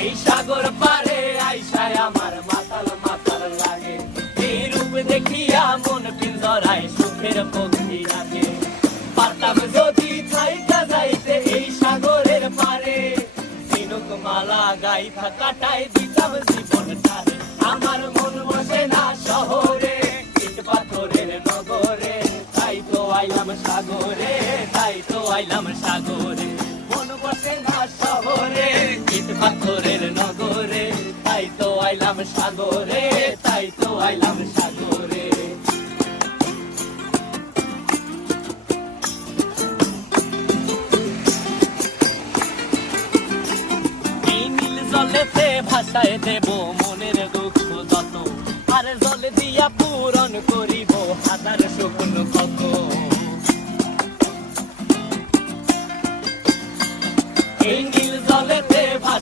এই সাগর পারে আইসায় আমার মাতাল মাতাল লাগে, এই রূপ দেখিয়া মন পিঞ্জরায় সুখের পক্ষী রাখে। পারতাম যদি থাইকা যাইতে এই সাগরের পারে, ঝিনুক মালা গাইথা কাটাই দিতাম জীবনটারে। আমার মন বসে না শহরে, ইট পাথরের নগরে, তাই তো আইলাম সাগরে, তাই তো আইলাম সাগরে। মন বসে না শহরে, ইট পাথরের নগরে, তাই তো আইলাম সাগরে, তাই তো আইলাম সাগরে। এই নীল জলেতে ভাসায় দেব মনের দুঃখ যত, আর জল দিয়া পূরণ করে